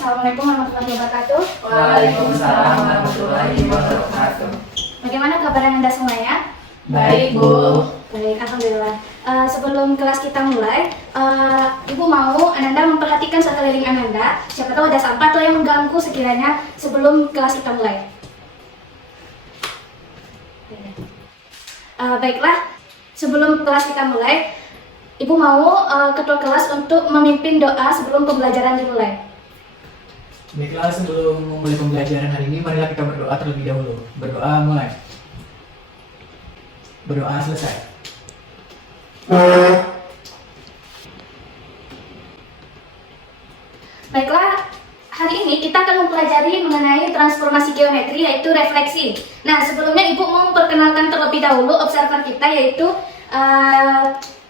Assalamualaikum warahmatullahi wabarakatuh. Waalaikumsalam warahmatullahi wabarakatuh. Bagaimana kabar Anda semuanya? Baik, Bu. Baik, alhamdulillah. Sebelum kelas kita mulai, Ibu mau Ananda memperhatikan sekeliling Ananda. Siapa tahu ada sampah atau yang mengganggu sekiranya sebelum kelas kita mulai. Baiklah, sebelum kelas kita mulai, Ibu mau ketua kelas untuk memimpin doa sebelum pembelajaran dimulai. Baiklah, sebelum memulai pembelajaran hari ini, marilah kita berdoa terlebih dahulu. Berdoa mulai. Berdoa selesai. Baiklah, hari ini kita akan mempelajari mengenai transformasi geometri, yaitu refleksi. Nah, sebelumnya Ibu mau memperkenalkan terlebih dahulu observer kita, yaitu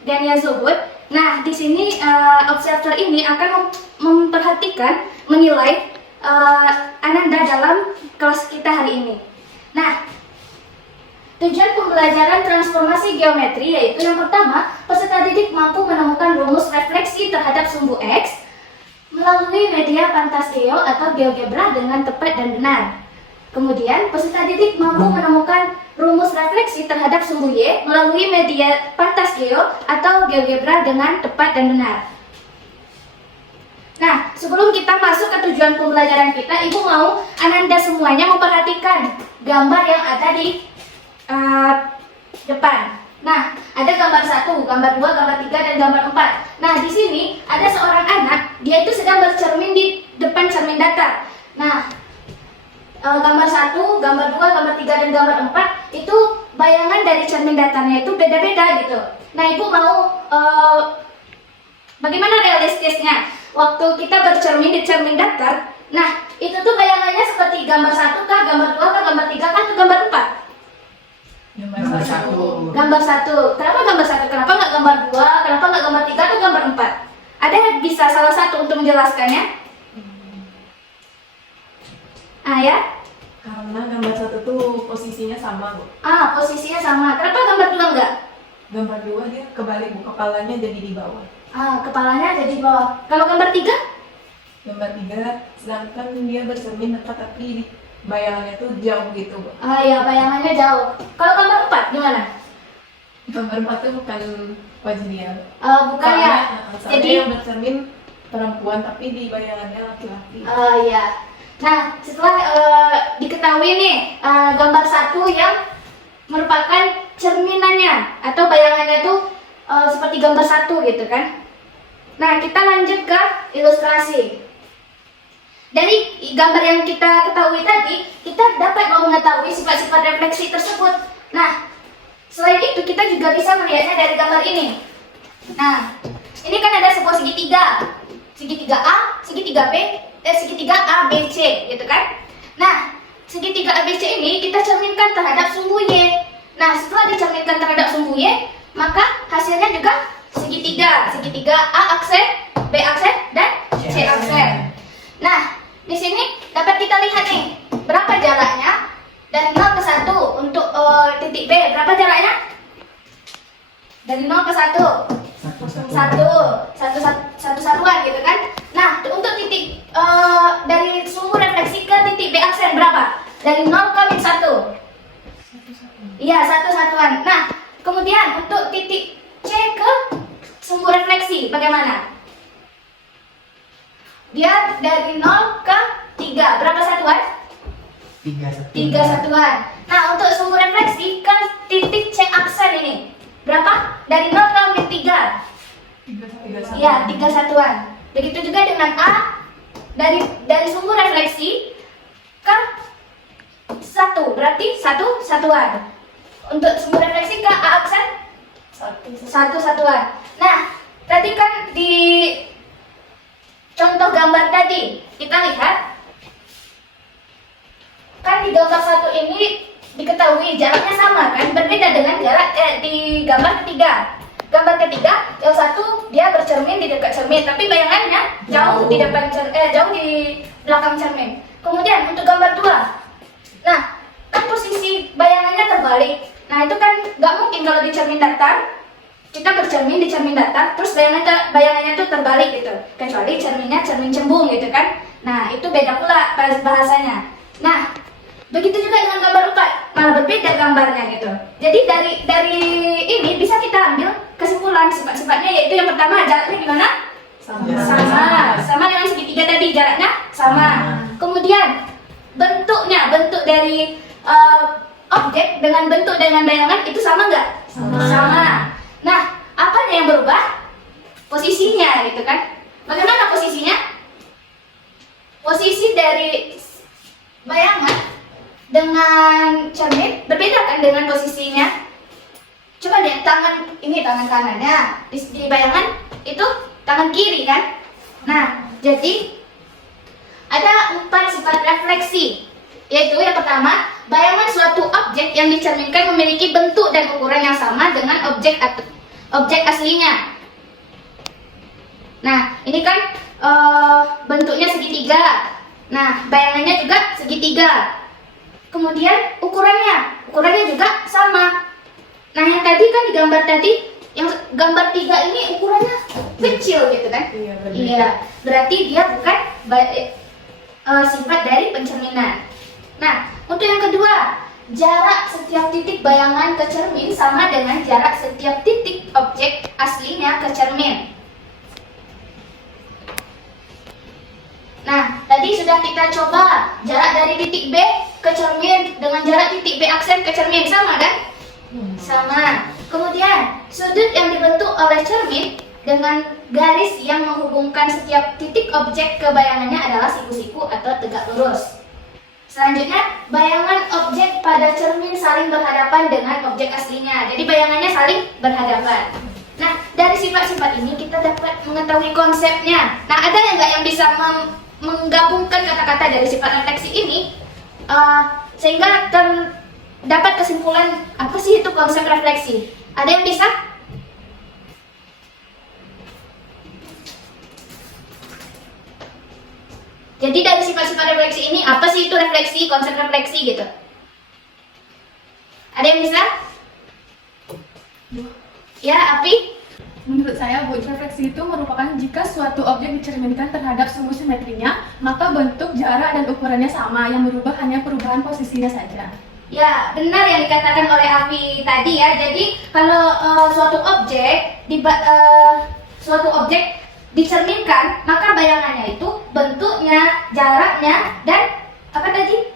Dania Zubud. Nah, di sini observer ini akan memperhatikan, menilai Ananda dalam kelas kita hari ini. Nah, tujuan pembelajaran transformasi geometri yaitu yang pertama, peserta didik mampu menemukan rumus refleksi terhadap sumbu X melalui media pantas geo atau GeoGebra dengan tepat dan benar. Kemudian, peserta didik mampu menemukan rumus refleksi terhadap sumbu Y melalui media pantas geo atau GeoGebra dengan tepat dan benar. Nah, sebelum kita masuk ke tujuan pembelajaran kita, Ibu mau Ananda semuanya memperhatikan gambar yang ada di depan. Nah, ada gambar 1, gambar 2, gambar 3, dan gambar 4. Nah, di sini ada seorang anak, dia itu sedang bercermin di depan cermin datar. Nah, gambar 1, gambar 2, gambar 3, dan gambar 4 itu bayangan dari cermin datarnya itu beda-beda gitu. Nah, Ibu mau bagaimana realistisnya waktu kita bercermin di cermin datar? Nah, itu tuh bayangannya seperti gambar 1 kah, gambar 2 kah, gambar 3 kah, atau gambar 4? Gambar 1. Gambar 1. Kenapa gambar 1? Kenapa nggak gambar 2? Kenapa nggak gambar 3 atau gambar 4? Ada yang bisa salah satu untuk menjelaskannya? Ya? Karena gambar 1 tuh posisinya sama, Bu. Posisinya sama. Kenapa gambar 2 enggak? Gambar 2 dia kebalik, Bu. Kepalanya jadi di bawah. Kepalanya jadi di bawah. Kalau gambar 3? Gambar 3, sedangkan dia bercermin dekat tapi bayangannya tuh jauh gitu, Bu. Ya, bayangannya jauh. Kalau gambar 4 gimana? Gambar 4 tuh bukan wajah dia. Bukan ya. Jadi Jadi yang bercermin perempuan tapi di bayangannya laki-laki. ya. Nah, setelah diketahui nih gambar 1 yang merupakan cerminannya atau bayangannya tuh seperti gambar 1 gitu kan. Nah, kita lanjut ke ilustrasi. Dari gambar yang kita ketahui tadi, kita dapat mengetahui sifat-sifat refleksi tersebut. Nah, selain itu kita juga bisa melihatnya dari gambar ini. Nah, ini kan ada sebuah segitiga. Segitiga A, segitiga B, segitiga A, B, C, gitu kan? Nah, segitiga A, B, C ini kita cerminkan terhadap sumbu Y. Nah, setelah dicerminkan terhadap sumbu Y, maka hasilnya juga segitiga. Segitiga A aksen, B aksen, dan C aksen. Nah, di sini dapat kita lihat nih, berapa jaraknya dari 0 ke 1 untuk titik B. Berapa jaraknya? Dari 0 ke 1. Satu satuan gitu kan. Nah, untuk titik dari sumbu refleksi ke titik B aksen berapa? Dari 0 ke min 1. Iya, satu satuan. Nah, kemudian untuk titik C ke sumbu refleksi bagaimana? Dia dari 0 ke 3. Berapa satuan? 3 satuan. Nah, untuk sumbu refleksi ke titik C aksen ini berapa? Dari 0 ke min 3. Iya, 3 satuan. Begitu juga dengan A, dari sumbu refleksi ke 1, berarti 1 satuan. Untuk sumbu refleksi ke A aksen 1 satuan. Nah, tadi kan di contoh gambar tadi kita lihat kan di gambar 1 ini diketahui jaraknya sama kan, berbeda dengan jarak di gambar ketiga. Gambar ketiga yang satu dia bercermin di dekat cermin, tapi bayangannya jauh di depan jauh di belakang cermin. Kemudian untuk gambar 2, nah kan posisi bayangannya terbalik. Nah itu kan nggak mungkin kalau di cermin datar kita bercermin di cermin datar terus bayangannya tuh terbalik gitu, kecuali cerminnya cermin cembung gitu kan. Nah, itu beda pula bahasanya. Nah, begitu juga dengan gambar 4, malah berbeda gambarnya gitu. Jadi dari ini bisa kita ambil kesimpulan sifat-sifatnya, yaitu yang pertama jaraknya gimana? Sama dengan segitiga tadi, jaraknya sama. Kemudian bentuk dari objek dengan bentuk dengan bayangan itu sama nggak? Sama. Nah, apa yang berubah? Posisinya gitu kan? Bagaimana posisinya? Posisi dari bayangan dengan cermin berbeda kan dengan posisinya. Coba lihat tangan kanannya di bayangan itu tangan kiri kan. Nah, jadi ada 4 sifat refleksi, yaitu yang pertama, bayangan suatu objek yang dicerminkan memiliki bentuk dan ukuran yang sama dengan objek aslinya. Nah, ini kan bentuknya segitiga. Nah, bayangannya juga segitiga. Kemudian ukurannya juga sama. Nah, yang tadi kan di gambar tadi, yang gambar 3 ini ukurannya kecil gitu kan? Iya, berarti dia bukan sifat dari pencerminan. Nah, untuk yang kedua, jarak setiap titik bayangan ke cermin sama dengan jarak setiap titik objek aslinya ke cermin. Nah, tadi sudah kita coba jarak dari titik B ke cermin dengan jarak titik B aksen ke cermin, sama kan? Sama. Kemudian, sudut yang dibentuk oleh cermin dengan garis yang menghubungkan setiap titik objek ke bayangannya adalah siku-siku atau tegak lurus. Selanjutnya, bayangan objek pada cermin saling berhadapan dengan objek aslinya. Jadi bayangannya saling berhadapan. Nah, dari sifat-sifat ini kita dapat mengetahui konsepnya. Nah, ada nggak yang bisa menggabungkan kata-kata dari sifat refleksi ini sehingga terdapat kesimpulan apa sih itu konsep refleksi? Ada yang bisa? Jadi dari sifat-sifat refleksi ini apa sih itu refleksi, konsep refleksi gitu? Ada yang bisa? Ya, Api? Menurut saya, Bu, refleksi itu merupakan jika suatu objek dicerminkan terhadap sumbu simetrinya, maka bentuk, jarak, dan ukurannya sama, yang berubah hanya perubahan posisinya saja. Ya, benar yang dikatakan oleh Api tadi ya. Jadi kalau suatu objek dicerminkan, maka bayangannya itu bentuknya, jaraknya, dan apa tadi?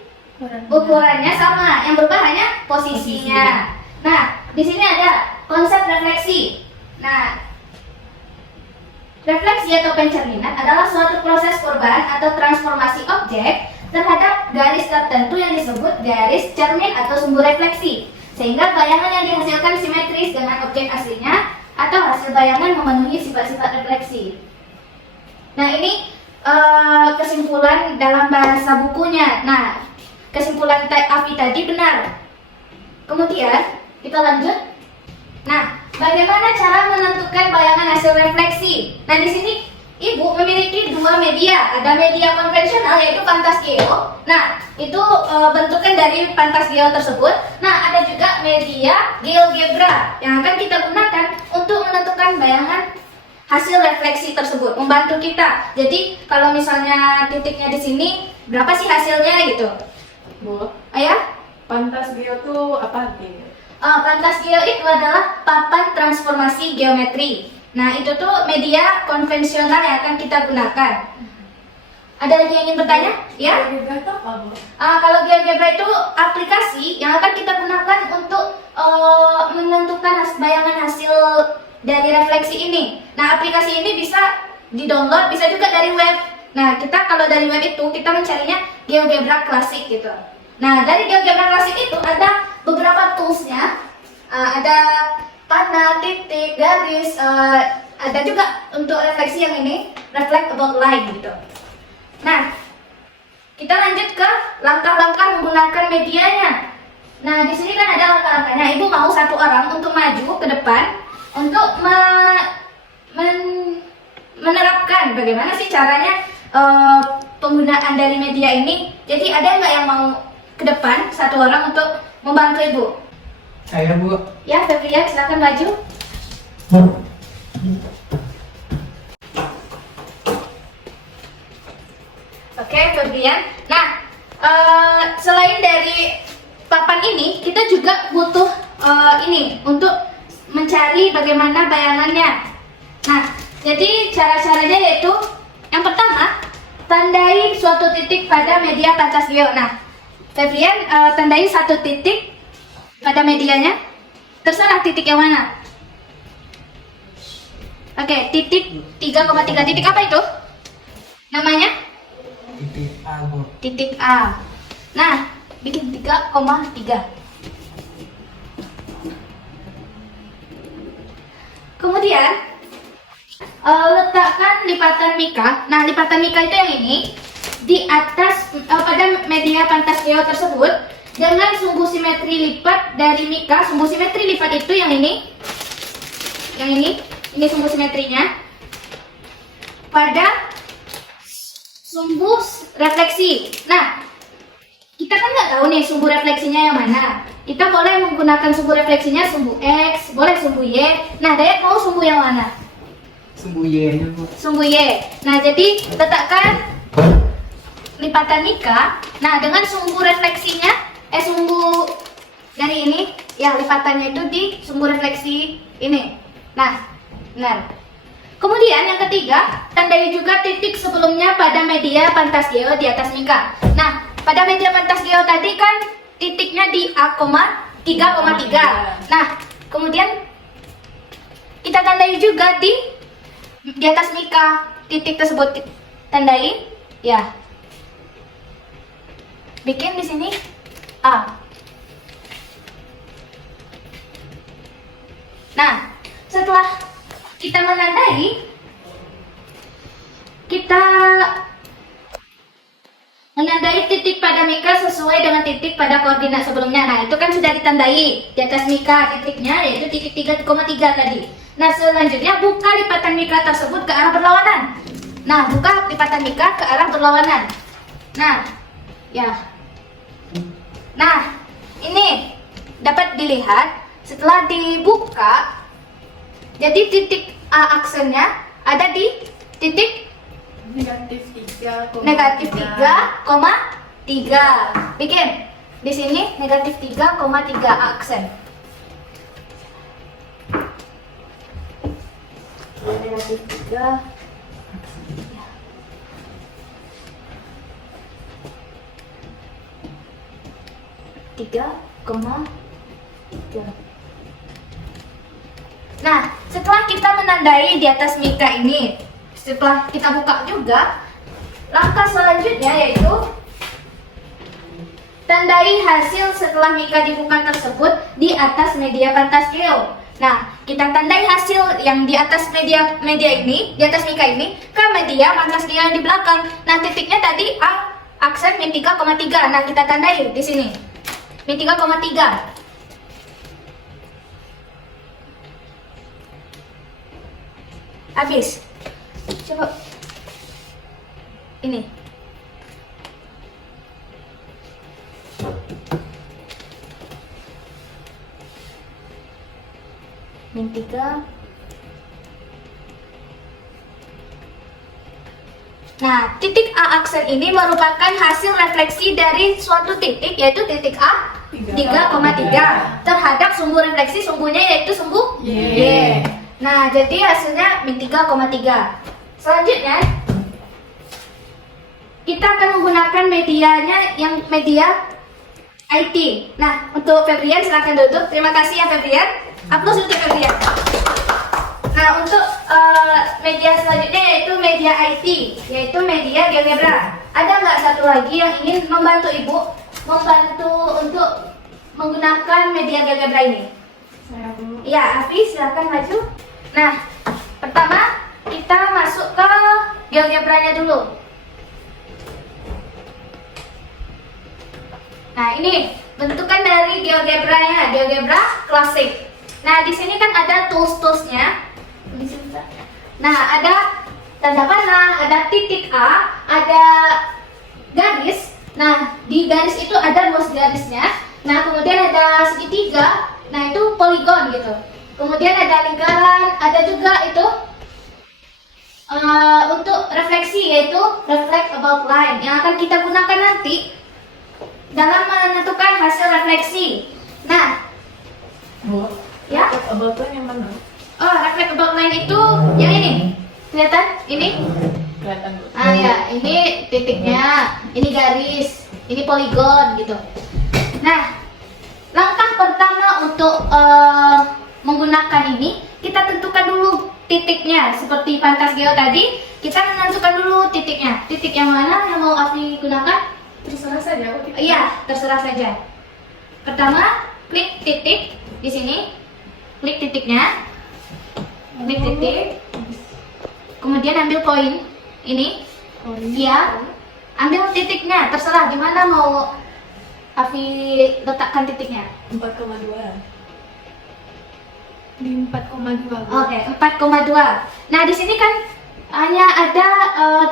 Ukurannya sama, yang berubah hanya posisinya. Nah, di sini ada konsep refleksi. Nah, refleksi atau pencerminan adalah suatu proses perubahan atau transformasi objek terhadap garis tertentu yang disebut garis cermin atau sumbu refleksi, sehingga bayangan yang dihasilkan simetris dengan objek aslinya atau hasil bayangan memenuhi sifat-sifat refleksi. Nah, ini kesimpulan dalam bahasa bukunya. Nah, kesimpulan Api tadi benar. Kemudian kita lanjut. Nah, bagaimana cara menentukan bayangan hasil refleksi? Nah, di sini Ibu memiliki 2 media. Ada media konvensional yaitu Pantasgeo. Nah, itu bentukan dari Pantasgeo tersebut. Nah, ada juga media GeoGebra yang akan kita gunakan untuk menentukan bayangan hasil refleksi tersebut, membantu kita. Jadi, kalau misalnya titiknya di sini, berapa sih hasilnya gitu? Bu, Ayah? Pantasgeo tuh apa artinya? Pantasgeo itu adalah papan transformasi geometri. Nah, itu tuh media konvensional yang akan kita gunakan. Ada lagi yang ingin bertanya? Ya? GeoGebra itu apa, Bu? Kalau GeoGebra itu aplikasi yang akan kita gunakan untuk menentukan bayangan hasil dari refleksi ini. Nah, aplikasi ini bisa di-download, bisa juga dari web. Nah, kita kalau dari web itu kita mencarinya GeoGebra Classic gitu. Nah, dari GeoGebra Classic itu ada beberapa toolsnya, ada panah, titik, garis, ada juga untuk refleksi yang ini, reflect about light gitu. Nah, kita lanjut ke langkah-langkah menggunakan medianya. Nah, di sini kan ada langkah-langkahnya. Ibu mau satu orang untuk maju ke depan untuk menerapkan bagaimana sih caranya penggunaan dari media ini. Jadi ada nggak yang mau ke depan satu orang untuk membantu Ibu? Saya, Bu. Ya, Febrian, silakan maju. Febrian. Nah, selain dari papan ini, kita juga butuh ini untuk mencari bagaimana bayangannya. Nah, jadi cara-caranya yaitu yang pertama, tandai suatu titik pada media pantas geo. Nah, Febrian tandai satu titik pada medianya. Terserah titik yang mana. Oke, titik 3,3. Titik apa itu? Namanya? Titik A, Bu. Titik A. Nah, bikin 3,3. Kemudian letakkan lipatan mika. Nah, lipatan mika itu yang ini di atas pada media pantas geo tersebut dengan sumbu simetri lipat dari mika. Sumbu simetri lipat itu yang ini. Yang ini sumbu simetrinya pada sumbu refleksi. Nah, kita kan nggak tahu nih sumbu refleksinya yang mana. Kita boleh menggunakan sumbu refleksinya sumbu X, boleh sumbu Y. Nah, Dayat mau sumbu yang mana? Sumbu Y-nya, Bu. Sumbu Y. Nah, jadi letakkan lipatan mika. Nah, dengan sumbu refleksinya, sumbu dari ini, ya lipatannya itu di sumbu refleksi ini. Nah, benar. Kemudian yang ketiga, tandai juga titik sebelumnya pada media pantas geo di atas mika. Nah, pada media pantas geo tadi kan titiknya di A,3,3. Nah, kemudian kita tandai juga di atas mika titik tersebut. Tandai, ya. Bikin di sini A. Nah, setelah kita menandai, kita menandai titik pada mika sesuai dengan titik pada koordinat sebelumnya. Nah, itu kan sudah ditandai di atas mika titiknya, yaitu titik 3,3 tadi. Nah, selanjutnya buka lipatan mika tersebut ke arah berlawanan. Nah, buka lipatan mika ke arah berlawanan. Nah, ya. Nah, ini dapat dilihat setelah dibuka, jadi titik A aksennya ada di titik negatif 3,3. negatif 3,3. Bikin di sini negatif 3,3 aksen. Negatif 3. 3,3. Nah, setelah kita menandai di atas mika ini, setelah kita buka juga, langkah selanjutnya yaitu tandai hasil setelah mika dibuka tersebut di atas media pantas geo. Nah, kita tandai hasil yang di atas media ini, di atas mika ini ke media pantas geo yang di belakang. Nah, titiknya tadi A aksen min 3,3. Nah, kita tandai di sini. Min 3,3. Habis. Coba. Ini. Min 3. Nah, titik A aksen ini merupakan hasil refleksi dari suatu titik, yaitu titik A 3,3 terhadap sumbu refleksi, sumbunya yaitu sumbu Y. Nah, jadi hasilnya min 3,3. Selanjutnya, kita akan menggunakan medianya yang media IT. Nah, untuk Febrian silakan duduk. Terima kasih ya Febrian. Aplaus untuk Febrian. Nah, untuk media selanjutnya yaitu media IT, yaitu media GeoGebra. Ada nggak satu lagi yang ingin membantu Ibu untuk menggunakan media GeoGebra ini? Saya dulu. Ya, Afi silakan maju. Nah, pertama kita masuk ke GeoGebra-nya dulu. Nah, ini bentukan dari GeoGebra-nya, GeoGebra klasik. Nah, di sini kan ada tools-toolsnya. Nah, ada tanda panah, ada titik A, ada garis. Nah, di garis itu ada ruas garisnya. Nah, kemudian ada segitiga. Nah, itu poligon gitu. Kemudian ada lingkaran, ada juga itu untuk refleksi, yaitu reflect about line, yang akan kita gunakan nanti dalam menentukan hasil refleksi. Nah, Bu, ya. about line yang mana? Oh, reflect about line itu yang ini. Kelihatan? Ini? Kelihatan, Bu. Ah ya, ini titiknya, ini garis, ini poligon gitu. Nah, langkah pertama untuk menggunakan ini, kita tentukan dulu titiknya. Seperti Pantas Geo tadi, kita menentukan dulu titiknya. Titik yang mana yang mau Afi gunakan? Terserah saja. Oh, Iya, terserah saja. Pertama, klik titik di sini. Klik titiknya. Klik titik. Kemudian ambil poin ini. Iya. Ambil titiknya, terserah gimana mau Afi letakkan titiknya. 4,2. Di 4,2. Oke, 4,2. Nah, di sini kan hanya ada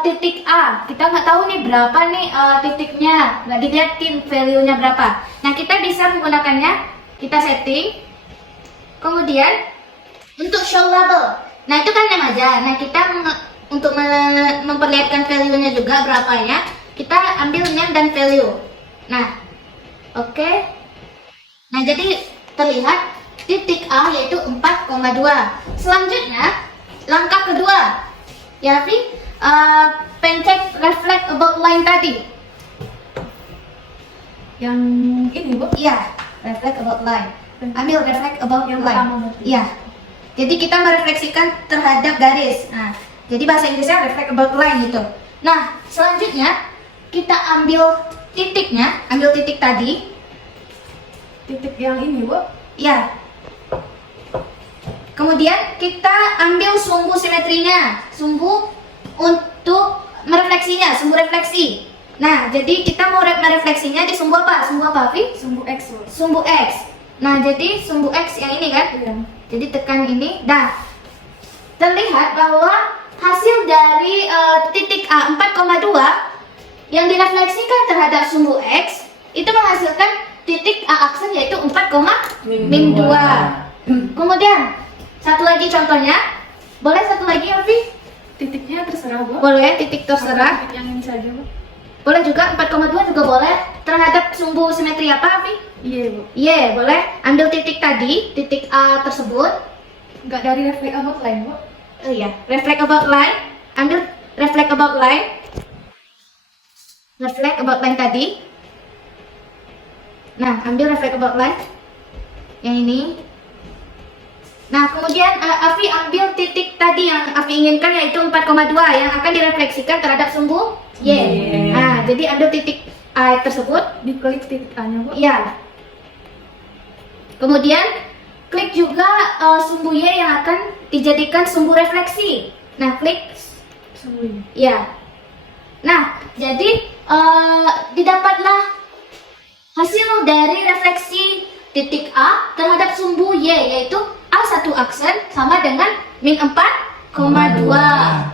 titik A. Kita nggak tahu nih berapa nih titiknya, nggak dilihatin value-nya berapa. Nah, kita bisa menggunakannya. Kita setting. Kemudian untuk show label. Nah, itu kan name aja. Nah, kita untuk memperlihatkan value-nya juga berapanya, kita ambil name dan value. Nah, oke. Nah, jadi terlihat titik A yaitu 4,2. Selanjutnya, langkah kedua. Ya, Fi, pencet reflect about line tadi. Yang ini, Bu. Iya, reflect about line. Ambil reflect about Yang line. pertama berarti. Iya. Jadi kita merefleksikan terhadap garis. Nah, jadi bahasa Inggrisnya reflect about line gitu. Nah, selanjutnya kita ambil titiknya, ambil titik tadi. Titik yang ini, Bu. Ya. Kemudian kita ambil sumbu simetrinya, sumbu untuk merefleksinya, sumbu refleksi. Nah, jadi kita mau merefleksinya di sumbu apa? Sumbu apa, Vi? Sumbu X, Bu. Sumbu X. Nah, jadi sumbu X yang ini kan? Iya. Jadi tekan ini. Nah, terlihat bahwa hasil dari titik A 4,2 yang direfleksikan terhadap sumbu X itu menghasilkan titik A aksen yaitu 4,-2. Kemudian satu lagi contohnya, boleh satu lagi Alfi? Titiknya terserah, Bu. Boleh, titik terserah. Titik yang ini saja, Bu. Boleh juga 4,2 juga boleh. Terhadap sumbu simetri apa Alfi? Iya, Bu. Iya, boleh. Ambil titik tadi, titik A tersebut. Enggak dari reflect about line, Bu. Oh iya, reflect about line. Ambil reflect about line. Reflect about line tadi. Nah, ambil reflect about line. Yang ini. Nah, kemudian Afi ambil titik tadi yang Afi inginkan yaitu 4,2 yang akan direfleksikan terhadap sumbu Y. Nah, jadi ambil titik A tersebut. Diklik titik A-nya, Bu. Iya. Kemudian klik juga sumbu Y yang akan dijadikan sumbu refleksi. Nah, klik. Sumbu ini. Ya. Nah, jadi didapatlah hasil dari refleksi titik A terhadap sumbu Y yaitu A1 aksen sama dengan min 4,2.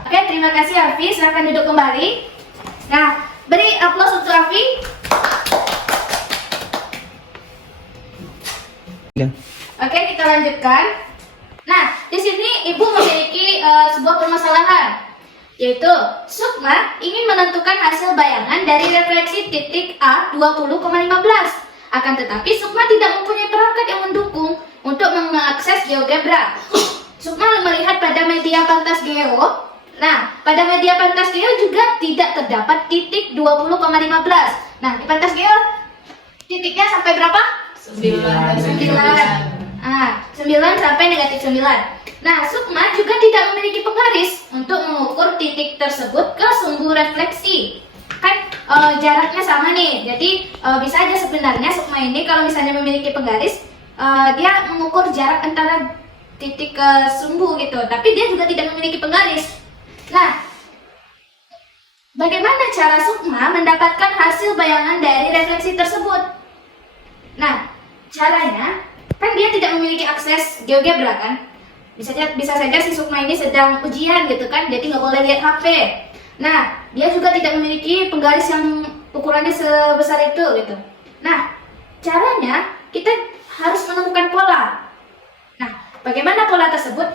Oke, terima kasih Afi. Silahkan duduk kembali. Nah, beri aplaus untuk Afi. Oke, kita lanjutkan. Nah, di sini Ibu memiliki sebuah permasalahan, yaitu Sukma ingin menentukan hasil bayangan dari refleksi titik A 20,15. Akan tetapi Sukma tidak mempunyai perangkat yang mendukung untuk mengakses GeoGebra. Sukma melihat pada media Pantas Geo. Nah, pada media Pantas Geo juga tidak terdapat titik 20,15. Nah, di Pantas Geo titiknya sampai berapa? 9. 9 sampai negatif 9. Nah, Sukma juga tidak memiliki penggaris untuk mengukur titik tersebut ke sumbu refleksi. Kan jaraknya sama nih, jadi bisa aja sebenarnya Sukma ini kalau misalnya memiliki penggaris, dia mengukur jarak antara titik ke sumbu gitu, tapi dia juga tidak memiliki penggaris. Nah, bagaimana cara Sukma mendapatkan hasil bayangan dari refleksi tersebut? Nah, caranya kan dia tidak memiliki akses GeoGebra kan? Bisa saja si Sukma ini sedang ujian gitu kan, jadi nggak boleh lihat HP. Nah, dia juga tidak memiliki penggaris yang ukurannya sebesar itu gitu. Nah, caranya kita harus menemukan pola. Nah, bagaimana pola tersebut?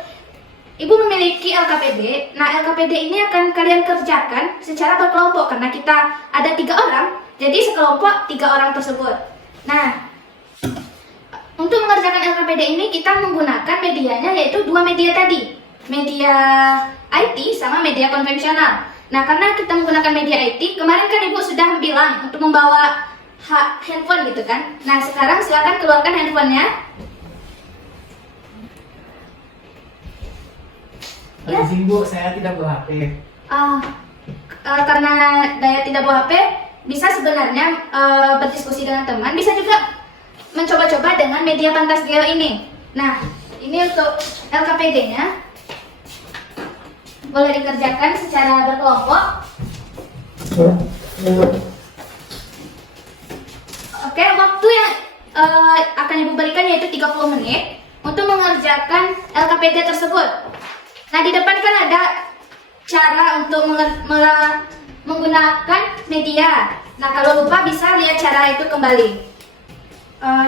Ibu memiliki LKPD. Nah, LKPD ini akan kalian kerjakan secara berkelompok karena kita ada 3 orang. Jadi sekelompok 3 orang tersebut. Nah, untuk mengerjakan LKPD ini kita menggunakan medianya yaitu 2 media tadi. Media IT sama media konvensional. Nah, karena kita menggunakan media IT, kemarin kan Ibu sudah bilang untuk membawa handphone gitu kan. Nah, sekarang silakan keluarkan handphonenya. Ya. Di sini Bu, saya tidak bawa HP. Karena Dayat tidak bawa HP, bisa sebenarnya berdiskusi dengan teman, bisa juga mencoba-coba dengan media Pantasgeo ini. Nah, ini untuk LKPD-nya. Boleh dikerjakan secara berkelompok. Oke, waktu yang akan Ibu berikan yaitu 30 menit untuk mengerjakan LKPD tersebut. Nah, di depan kan ada cara untuk menggunakan media. Nah, kalau lupa bisa lihat cara itu kembali.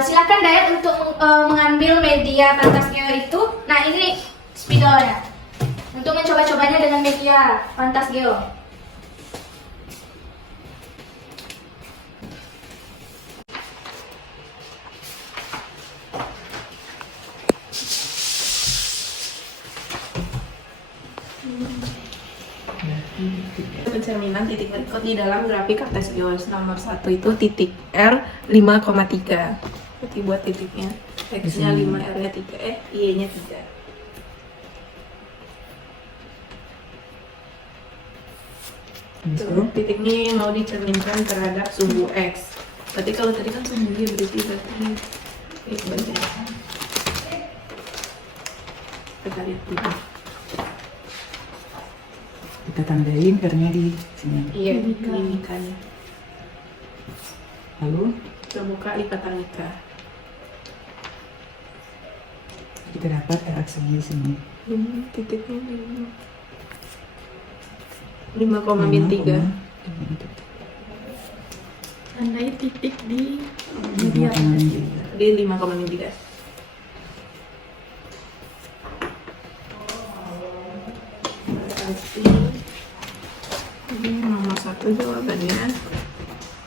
Silakan Dayat untuk mengambil media Pantasgeo itu. Nah, ini spidolnya. Untuk mencoba-cobanya dengan media Pantasgeo. Pencerminan titik berikut di dalam grafik Cartesius nomor 1 itu titik R 5,3. Berarti buat titiknya X-nya 5, R-nya 3, Y-nya 3. Tuh, titik ini mau dicerminkan terhadap sumbu X. Berarti kalau tadi kan sumbu Y berarti X banyak. Kita lihat dulu. Kita tandain karena di sini. Iya, ini kan. Lalu Terbuka lipatan nikah. kita dapat reaksi di sini. Titiknya 5,3. Tandai titik di Media Di 5,3. Ini nomor 1 jawabannya.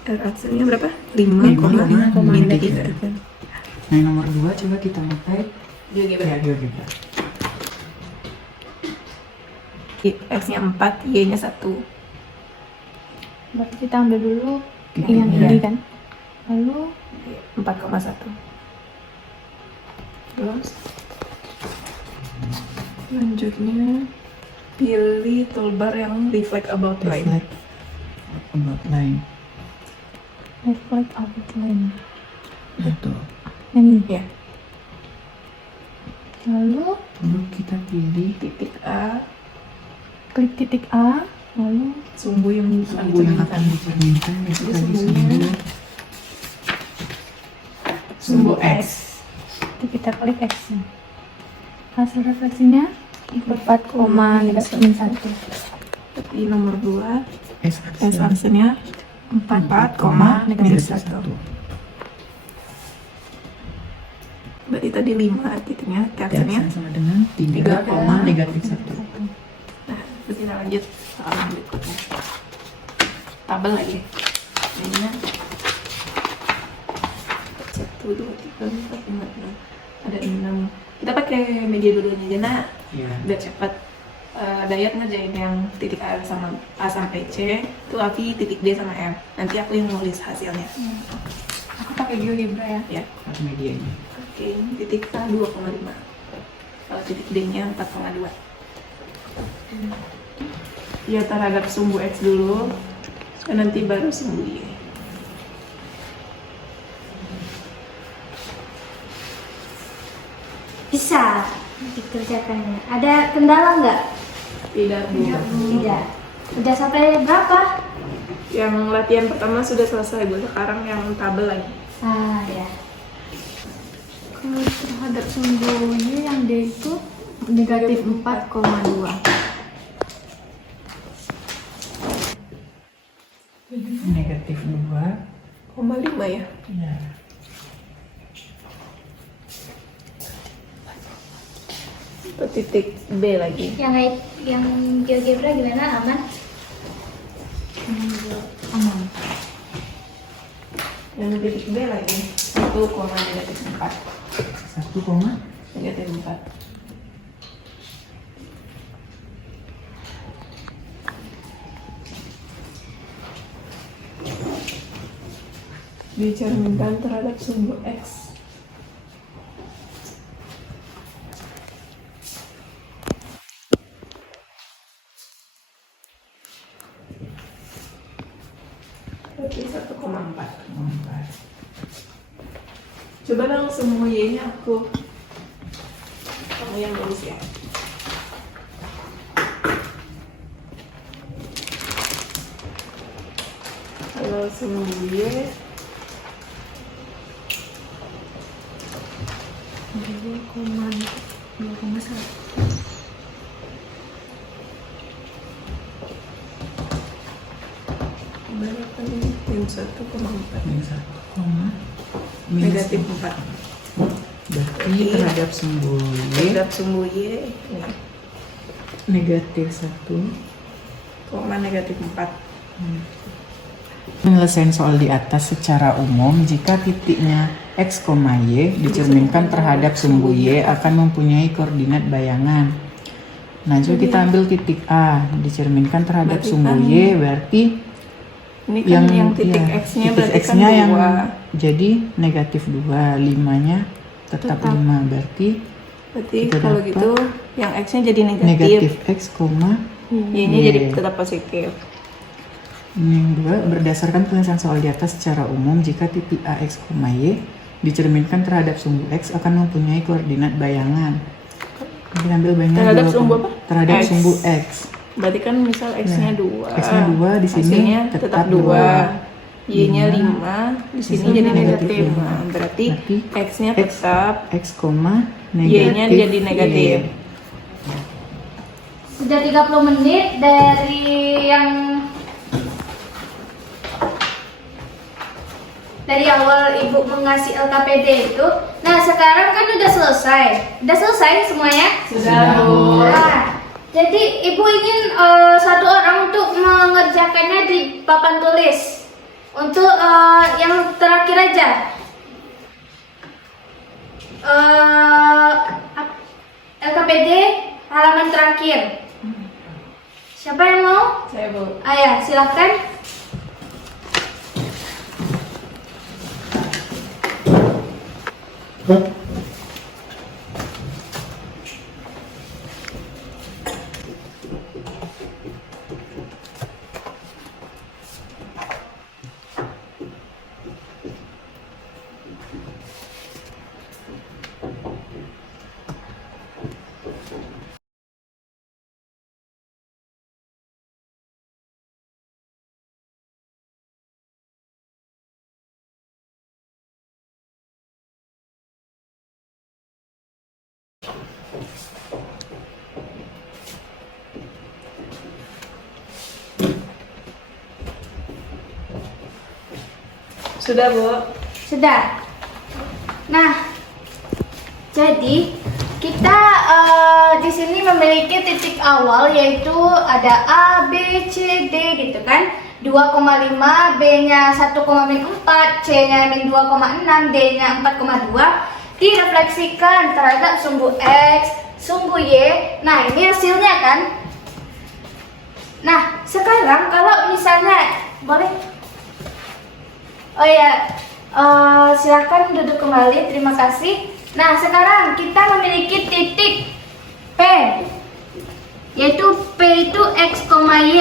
Reaksinya berapa? 5,3. Nah, yang nomor 2 coba kita pakai GeoGebra. GeoGebra. X-nya 4, Y-nya 1. Berarti kita ambil dulu Kita yang ambil. ini kan. Lalu 4,1. Terus selanjutnya pilih toolbar yang reflect about line. Reflect about line. reflect outline. Itu. Yang ini. Ya, Lalu Lalu kita pilih titik A, klik titik A. Lalu sumbu yang sumbu yang akan dicerminkan itu Jadi tadi sumbunya sumbu X. itu kita klik X-nya. Hasil refleksinya 4,1. di nomor 2 S S-aksennya 4,-1. Berarti tadi 5 titiknya, T-aksennya. sama dengan 3,-1. Nah, terus kita lanjut soal berikutnya. Tabel lagi. Ini 1, 2, 3, 4, 5, 6. Ada 6. Kita pakai media dulunya aja, nak. Iya. Biar cepat. Dayat ngerjain yang titik A sampai C, itu Aki titik D sama F. Nanti aku yang nulis hasilnya. Aku pakai GeoGebra ya. Ya. Pakai media ini. Oke, titik A 2,5. Kalau titik D-nya 4,2. Ya, terhadap sumbu X dulu, dan nanti baru sumbu Y. Bisa dikerjakannya. Ada kendala nggak? Tidak, Bu. Tidak. Udah sampai berapa? Yang latihan pertama sudah selesai, Bu. Sekarang yang tabel lagi. Ya. Kalau terhadap sumbu Y yang D itu negatif 4,2. Negatif 5 ya? Iya. Berarti titik B lagi. Yang GeoGebra gimana, aman? Aman. Yang titik B lagi 1,-4. 1, -4. Dicerminkan terhadap sumbu X. Berarti 1,4. Coba dong semua Y-nya aku. Kamu yang nulis ya. Kalau semua Y 2,1. Berapa ini? Yang 1,4. Negatif 4. Berarti terhadap sumbu Y Terhadap sumbu Y nih, negatif 1. negatif 4. Penyelesaian soal di atas secara umum, jika titiknya X, Y dicerminkan terhadap sumbu Y akan mempunyai koordinat bayangan. Nah, coba kita ambil titik A, dicerminkan terhadap Berarti sumbu kan- Y, berarti Ini kan yang titik ya, X-nya titik berarti X-nya kan yang 2. jadi negatif 2, 5-nya tetap Tetap. 5, berarti Berarti kita kalau dapat gitu yang X-nya jadi negatif negatif, X, Y-nya Y. jadi tetap positif. Yang kedua, berdasarkan penyelesaian soal di atas secara umum, jika titik A, X, Y dicerminkan terhadap sumbu X akan mempunyai koordinat bayangan. Kita ambil bayangan Terhadap 2, sumbu apa? terhadap X. sumbu X. Berarti kan misal X-nya 2. X-nya 2, di sini hasilnya tetap tetap 2. 2. Y-nya 5, di sini sini jadi negatif negatif. 5. Nah, berarti Berarti X-nya X, tetap, X, negatif Y-nya jadi negatif. Y. Sudah 30 menit dari awal ibu mengasih LKPD itu. Nah, sekarang kan udah selesai. Udah selesai semuanya? Sudah, Bu. Nah, jadi ibu ingin satu orang untuk mengerjakannya di papan tulis. Untuk yang terakhir aja. LKPD halaman terakhir. Siapa yang mau? Saya Bu. Ayah, silakan. Sudah, Bu. Sudah. Nah, jadi kita di sini memiliki titik awal yaitu ada A, B, C, D gitu kan. 2,5, B-nya 1,4, C-nya -2,6, D-nya 4,2 direfleksikan terhadap sumbu X, sumbu Y. Nah, ini hasilnya kan. Nah, sekarang kalau misalnya boleh. Oh ya, silakan duduk kembali. Terima kasih. Nah, sekarang kita memiliki titik P, yaitu P itu X, Y.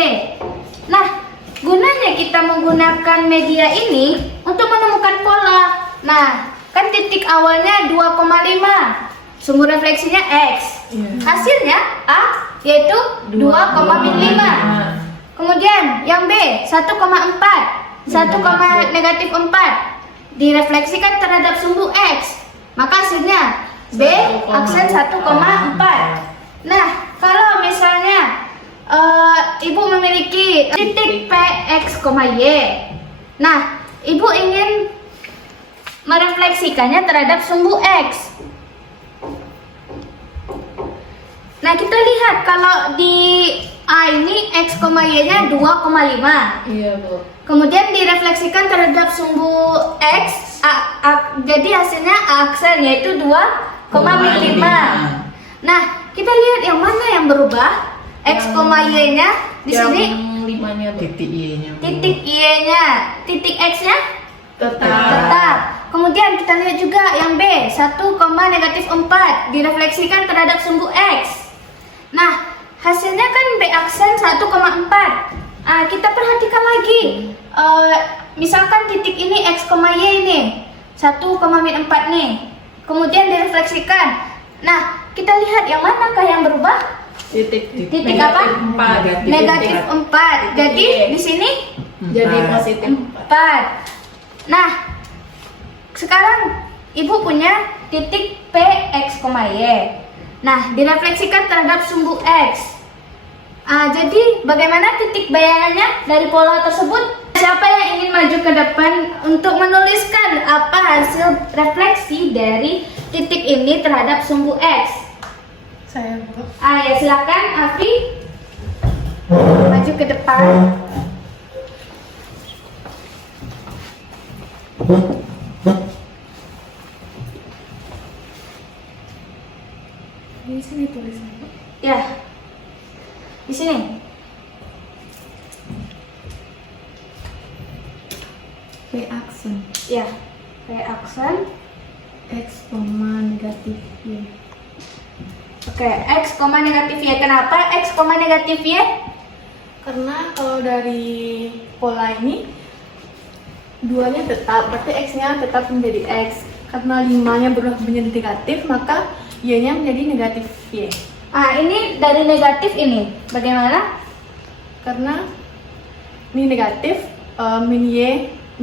Nah, gunanya kita menggunakan media ini untuk menemukan pola. Nah, kan titik awalnya 2,5, sumbu refleksinya X. Hasilnya A, yaitu 2,5. Kemudian yang B, 1,4. 1,-4 direfleksikan terhadap sumbu X, maka hasilnya B aksen 1,4. Nah, kalau misalnya ibu memiliki titik P, X, Y, nah ibu ingin merefleksikannya terhadap sumbu X. Nah, kita lihat kalau di A ini X, Y-nya 2,5. Iya, Bu. Kemudian direfleksikan terhadap sumbu X, jadi hasilnya A aksen yaitu 2,5. Nah, kita lihat yang mana yang berubah? X, Y-nya di sini Yang 5-nya, Bu. Titik Y-nya. Bu. titik Y-nya, titik X-nya Tetap. tetap. Kemudian kita lihat juga yang B, 1,-4 direfleksikan terhadap sumbu X. Nah, hasilnya kan B aksen 1,4. Kita perhatikan lagi. Misalkan titik ini X, Y ini 1,4 nih. Kemudian direfleksikan. Nah, kita lihat yang manakah yang berubah? Titik Titik apa? 4. Negatif 4. Jadi Y. di sini Jadi positif 4. 4. Nah, sekarang Ibu punya titik P, X, Y. Nah, direfleksikan terhadap sumbu X. Jadi bagaimana titik bayangannya dari pola tersebut? Siapa yang ingin maju ke depan untuk menuliskan apa hasil refleksi dari titik ini terhadap sumbu X? Saya, Bu. Ya silakan, Afi maju ke depan. Di sini tulisannya. Ya, di sini. P aksen Ya, kayak aksen. X, negatif Y. Oke, X, negatif Y. Kenapa X, negatif Y? Karena kalau dari pola ini duanya tetap, berarti X-nya tetap menjadi X. Karena 5-nya berubah menjadi negatif, maka Y-nya menjadi negatif Y. Ini dari negatif ini. Bagaimana? Karena ini negatif, min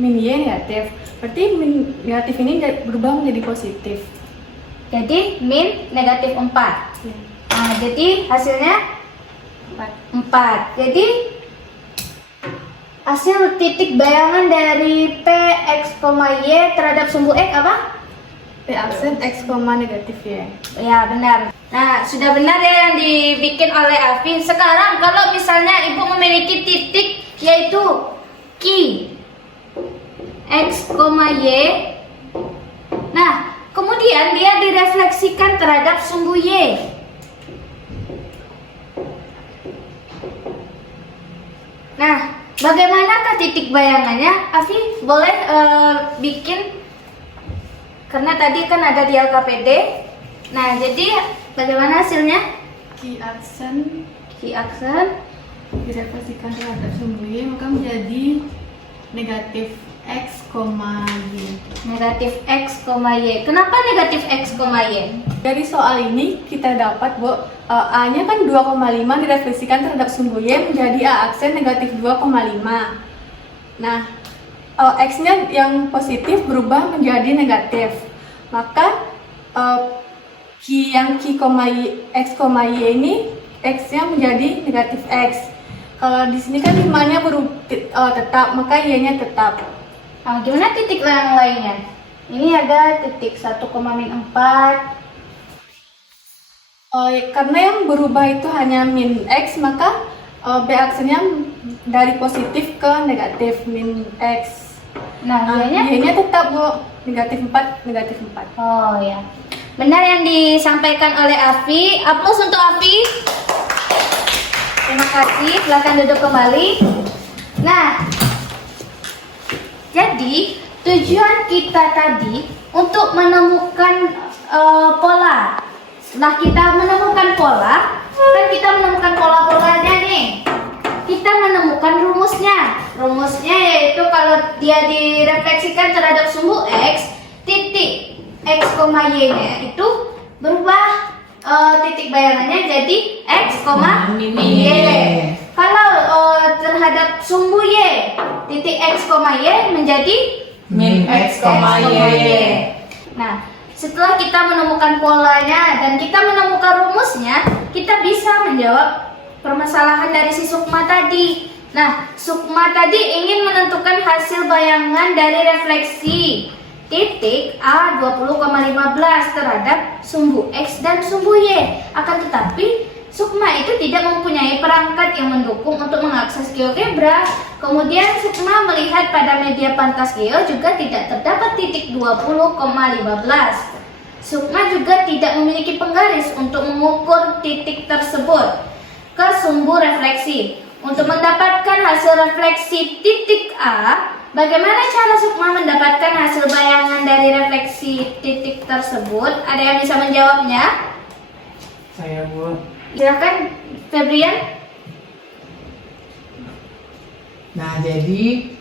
Y negatif. Berarti min negatif ini berubah menjadi positif. Jadi min negatif 4. Ya. Jadi hasilnya 4. Jadi hasil titik bayangan dari P, X, Y terhadap sumbu X apa? P aksen X, negatif Y. Ya, benar. Nah, sudah benar ya yang dibikin oleh Afi. Sekarang kalau misalnya Ibu memiliki titik yaitu Q, X, Y. Nah, kemudian dia direfleksikan terhadap sumbu Y. Nah, bagaimanakah titik bayangannya? Afi, boleh bikin? Karena tadi kan ada di LKPD. Nah, jadi bagaimana hasilnya? Q aksen Q aksen direfleksikan terhadap sumbu Y, maka menjadi negatif X, Y. negatif X, Y. Kenapa negatif X, Y? Dari soal ini kita dapat, Bu, A-nya kan 2,5 direfleksikan terhadap sumbu Y menjadi A aksen negatif 2,5. Nah, X-nya yang positif berubah menjadi negatif. Maka Q, X, Y ini X-nya menjadi negatif X. Kalau di sini kan 5-nya tetap, maka Y-nya tetap. Gimana titik yang lainnya? Ini ada titik 1,4. Karena yang berubah itu hanya min X, maka B aksennya dari positif ke negatif, min X. Nah, Y-nya? Y-nya tetap, Bu, negatif 4, negatif 4. Oh ya, benar yang disampaikan oleh Afi. Aplaus untuk Afi. Terima kasih. Silakan duduk kembali. Nah, jadi tujuan kita tadi untuk menemukan pola. Setelah kita menemukan pola, kan kita menemukan pola-polanya nih. Kita menemukan rumusnya. Rumusnya yaitu kalau dia direfleksikan terhadap sumbu X, titik X, Y-nya itu berubah titik bayangannya jadi X, Y. Kalau terhadap sumbu Y, titik X, Y menjadi Min X, Y. Nah, setelah kita menemukan polanya dan kita menemukan rumusnya, kita bisa menjawab permasalahan dari si Sukma tadi. Nah, Sukma tadi ingin menentukan hasil bayangan dari refleksi titik A 20,15 terhadap sumbu X dan sumbu Y. Akan tetapi Sukma itu tidak mempunyai perangkat yang mendukung untuk mengakses GeoGebra. Kemudian Sukma melihat pada media pantas Geo juga tidak terdapat titik 20,15. Sukma juga tidak memiliki penggaris untuk mengukur titik tersebut ke sumbu refleksi. Untuk mendapatkan hasil refleksi titik A, bagaimana cara Sukma mendapatkan hasil bayangan dari refleksi titik tersebut? Ada yang bisa menjawabnya? Saya, Bu. Silakan Febrian. Nah, jadi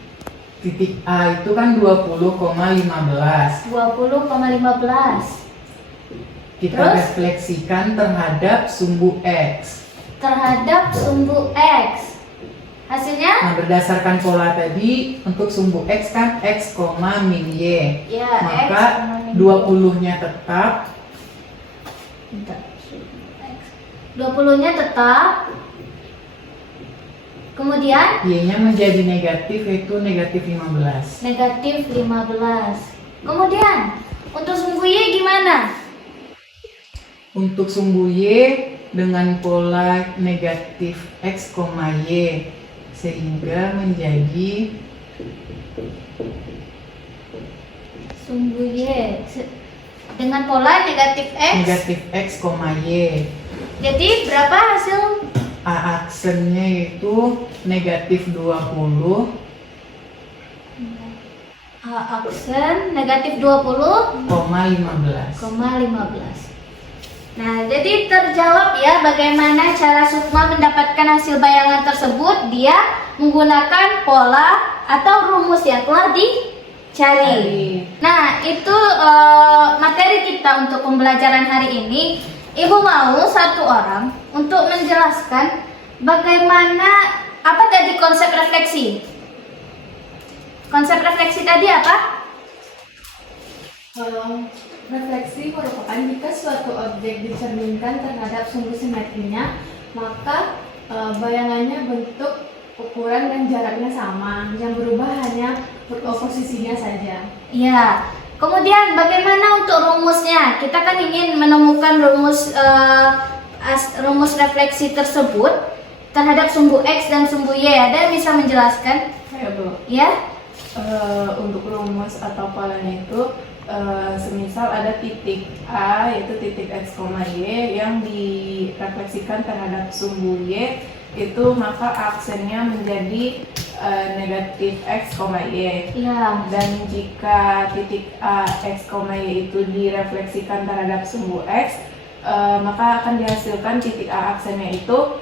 titik A itu kan 20,15. 20,15 Kita Terus? refleksikan terhadap sumbu X. terhadap sumbu X. Hasilnya? Nah, berdasarkan pola tadi, untuk sumbu X kan X, min Y. Ya, Maka X sama min Y. 20-nya tetap, Bentar. 20-nya tetap. Kemudian Y-nya menjadi negatif, yaitu negatif 15. negatif 15. Kemudian untuk sumbu Y gimana? Untuk sumbu Y dengan pola negatif X, Y, sehingga menjadi Sumbu Y dengan pola negatif X. negatif X, Y. Jadi berapa hasil? A aksennya itu negatif 20, Aksen negatif 20,15. 15. Nah, jadi terjawab ya bagaimana cara Sukma mendapatkan hasil bayangan tersebut. Dia menggunakan pola atau rumus yang telah dicari. Nah, itu materi kita untuk pembelajaran hari ini. Ibu mau satu orang untuk menjelaskan bagaimana apa tadi konsep refleksi. Konsep refleksi tadi apa? Refleksi merupakan jika suatu objek dicerminkan terhadap sumbu simetrinya, maka bayangannya bentuk, ukuran, dan jaraknya sama. Yang berubah hanya posisinya saja. Ya. Kemudian bagaimana untuk rumusnya? Kita kan ingin menemukan rumus refleksi tersebut terhadap sumbu X dan sumbu Y. Ada yang bisa menjelaskan? Saya, Bu. Ya? Untuk rumus atau polanya itu semisal ada titik A yaitu titik X, Y yang direfleksikan terhadap sumbu Y, itu maka aksennya menjadi negatif X, Y. Ya. Dan jika titik A, X, Y itu direfleksikan terhadap sumbu X, maka akan dihasilkan titik A aksennya itu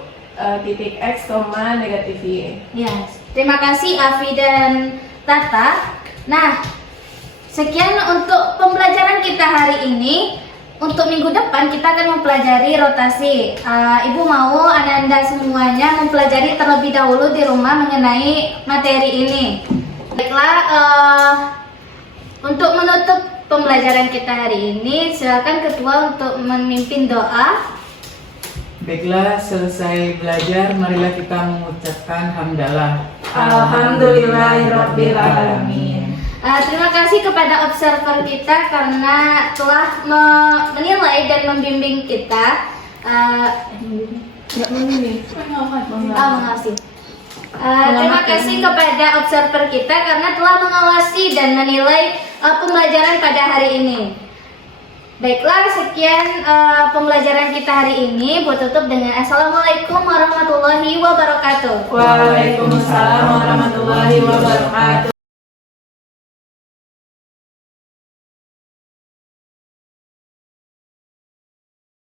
titik X, negatif Y. Ya. Terima kasih Afi dan Tata. Nah, sekian untuk pembelajaran kita hari ini. Untuk minggu depan kita akan mempelajari rotasi. Ibu mau Anda semuanya mempelajari terlebih dahulu di rumah mengenai materi ini. Baiklah, untuk menutup pembelajaran kita hari ini, silakan ketua untuk memimpin doa. Baiklah, selesai belajar, marilah kita mengucapkan hamdalah. Alhamdulillahirabbil alamin. Terima kasih kepada observer kita karena telah menilai dan membimbing kita. Mengawasi. Terima kasih kepada observer kita karena telah mengawasi dan menilai pembelajaran pada hari ini. Baiklah, sekian pembelajaran kita hari ini. Buat tutup dengan Assalamualaikum warahmatullahi wabarakatuh. Waalaikumsalam warahmatullahi